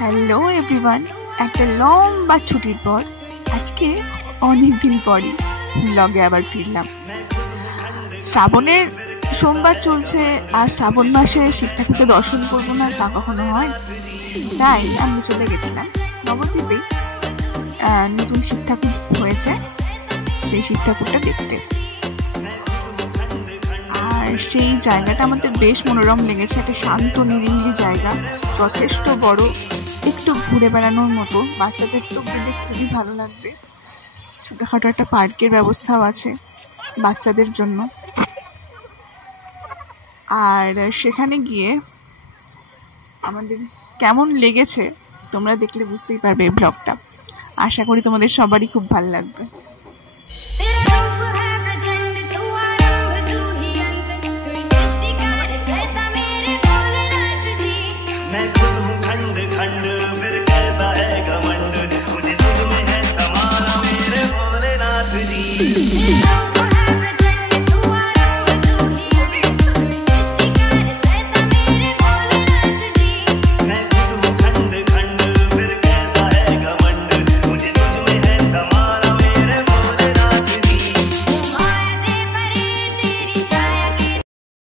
Hello everyone, একটা লম্বা ছুটির পর আজকে অনেক দিন পরই ব্লগে আবার ফিরলাম। শ্রাবণের সোমবার চলছে, আর শ্রাবণ মাসে শিব ঠাকুরকে দর্শন করবো না তা কখনো হয়? তাই আমি চলে গেছিলাম নবদ্বীপে। নতুন শিব ঠাকুর হয়েছে, সেই শিব ঠাকুরটা দেখতে। আর সেই জায়গাটা আমাদের বেশ মনোরম লেগেছে। একটা শান্ত নিরিবিলি জায়গা, যথেষ্ট বড়, একটু ঘুরে বেড়ানোর মতো। বাচ্চাদের তো গেলে খুবই ভালো লাগবে। ছোটখাটো একটা পার্কের ব্যবস্থাও আছে বাচ্চাদের জন্য। আর সেখানে গিয়ে আমাদের কেমন লেগেছে তোমরা দেখলে বুঝতেই পারবে এই ব্লগটা। আশা করি তোমাদের সবারই খুব ভালো লাগবে। खंड खंड फिर कैसा है घमंड, मुझे तुझ में है समाना मेरे भोलेनाथ जी।